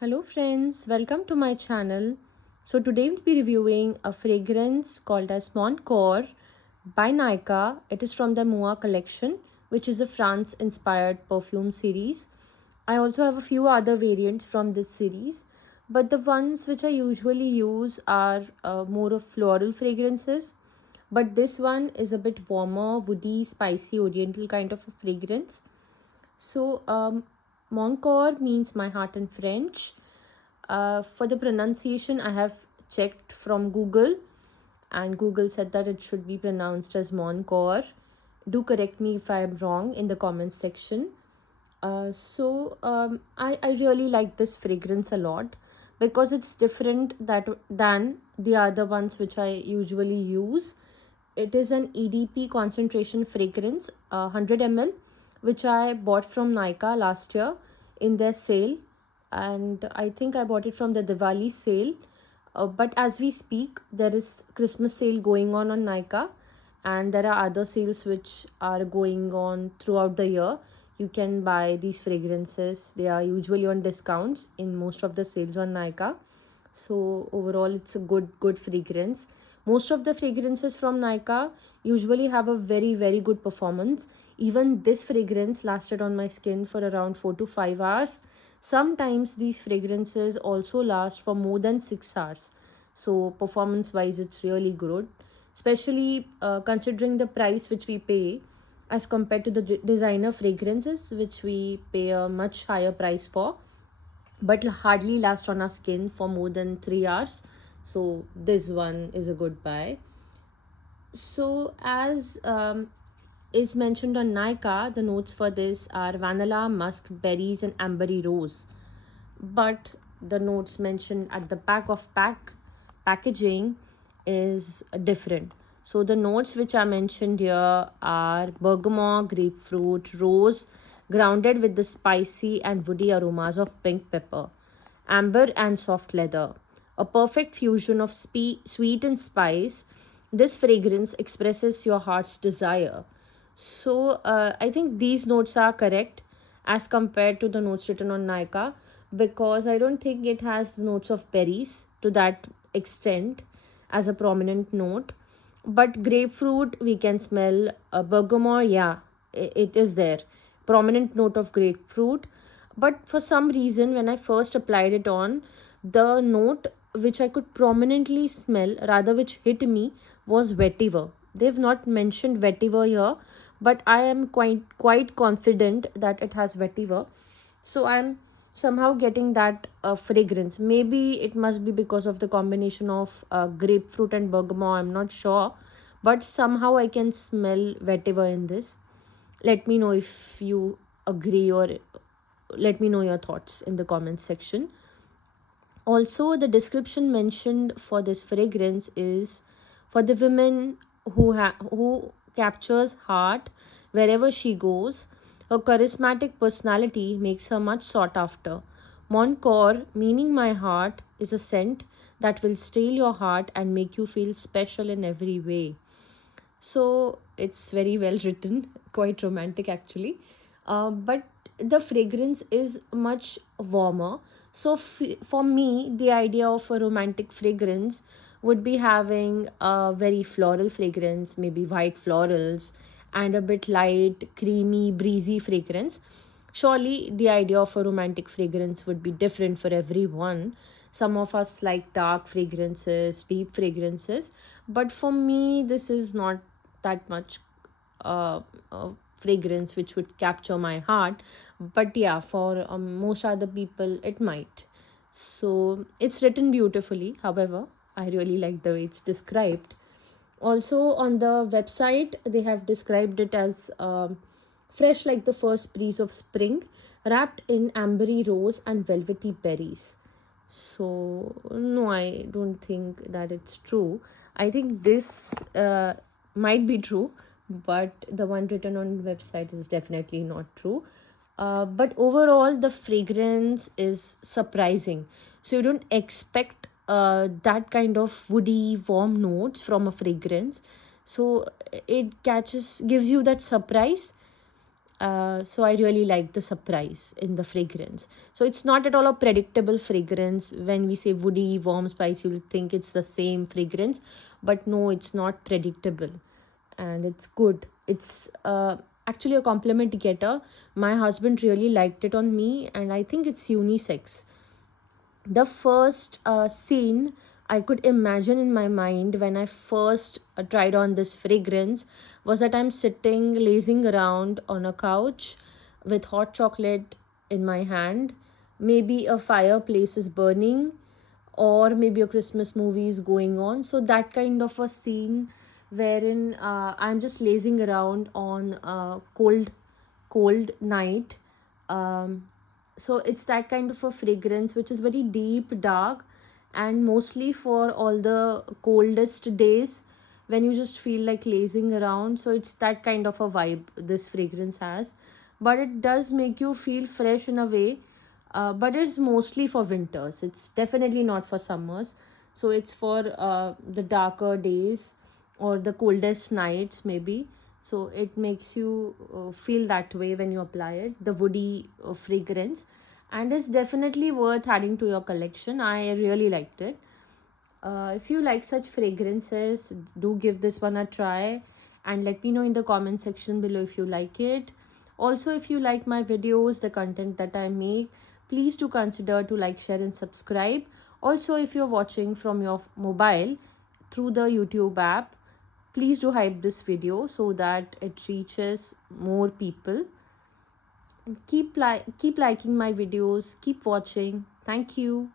Hello friends, welcome to my channel. So today we'll be reviewing a fragrance called as Mon Cor by Nykaa. It is from the Moa collection, which is a France inspired perfume series. I also have a few other variants from this series, but the ones which I usually use are more of floral fragrances. But this one is a bit warmer, woody, spicy, oriental kind of a fragrance. So, Mon Cor means my heart in French. For the pronunciation, I have checked from Google, and Google said that it should be pronounced as Moncor. Do correct me if I am wrong in the comments section. I really like this fragrance a lot because it's different than the other ones which I usually use. It is an EDP concentration fragrance, 100 ml, which I bought from Nykaa last year in their sale, and I think I bought it from the Diwali sale. But as we speak, there is Christmas sale going on Nykaa, and there are other sales which are going on throughout the year. You can buy these fragrances. They are usually on discounts in most of the sales on Nykaa. So overall, it's a good fragrance. Most of the fragrances from Nykaa usually have a very good performance. Even this fragrance lasted on my skin for around 4 to 5 hours. Sometimes these fragrances also last for more than 6 hours. So performance wise, it's really good, especially considering the price which we pay as compared to the designer fragrances which we pay a much higher price for, but hardly last on our skin for more than 3 hours. So this one is a good buy. So as is mentioned on Nykaa, the notes for this are vanilla, musk, berries, and ambery rose. But the notes mentioned at the back of packaging is different. So the notes which are mentioned here are bergamot, grapefruit, rose, grounded with the spicy and woody aromas of pink pepper, amber, and soft leather. A perfect fusion of sweet and spice. This fragrance expresses your heart's desire. So I think these notes are correct as compared to the notes written on Nykaa, because I don't think it has notes of berries to that extent as a prominent note. But grapefruit we can smell. Bergamot, yeah, it is there. Prominent note of grapefruit. But for some reason, when I first applied it on, the note which I could prominently smell, rather which hit me, was vetiver. They've not mentioned vetiver here, but I am quite confident that it has vetiver. So I'm somehow getting that fragrance. Maybe it must be because of the combination of grapefruit and bergamot. I'm not sure, but somehow I can smell vetiver in this. Let me know if you agree, or let me know your thoughts in the comment section. Also, the description mentioned for this fragrance is for the women who captures heart wherever she goes. Her charismatic personality makes her much sought after. Mon Cor, meaning my heart, is a scent that will steal your heart and make you feel special in every way. So it's very well written, quite romantic actually. But the fragrance is much warmer. So for me, the idea of a romantic fragrance would be having a very floral fragrance, maybe white florals, and a bit light, creamy, breezy fragrance. Surely the idea of a romantic fragrance would be different for everyone. Some of us like dark fragrances, deep fragrances, but for me, this is not that much uh, fragrance which would capture my heart. But yeah, for most other people, it might. So it's written beautifully. However, I really like the way it's described. Also, on the website, they have described it as fresh like the first breeze of spring, wrapped in ambery rose and velvety berries. So, no, I don't think that it's true. I think this might be true, but the one written on the website is definitely not true. But overall, the fragrance is surprising. So, you don't expect that kind of woody, warm notes from a fragrance. So, it gives you that surprise, So I really like the surprise in the fragrance. So it's not at all a predictable fragrance. When we say woody, warm, spice, you'll think it's the same fragrance, but no, it's not predictable, and it's good. It's actually a compliment getter. My husband really liked it on me, and I think it's unisex. The first scene I could imagine in my mind when I first tried on this fragrance was that I'm sitting lazing around on a couch with hot chocolate in my hand. Maybe a fireplace is burning, or maybe a Christmas movie is going on. So, that kind of a scene wherein I'm just lazing around on a cold night. So it's that kind of a fragrance which is very deep, dark, and mostly for all the coldest days when you just feel like lazing around. So it's that kind of a vibe this fragrance has, but it does make you feel fresh in a way. But it's mostly for winters. It's definitely not for summers. So it's for the darker days or the coldest nights, maybe. So it makes you feel that way when you apply it, the woody fragrance, and it's definitely worth adding to your collection. I really liked it. If you like such fragrances, do give this one a try, and let me know in the comment section below if you like it. Also, if you like my videos, the content that I make, please do consider to like, share, and subscribe. Also, if you're watching from your mobile through the YouTube app, please do hype this video so that it reaches more people. And keep liking my videos, keep watching. Thank you.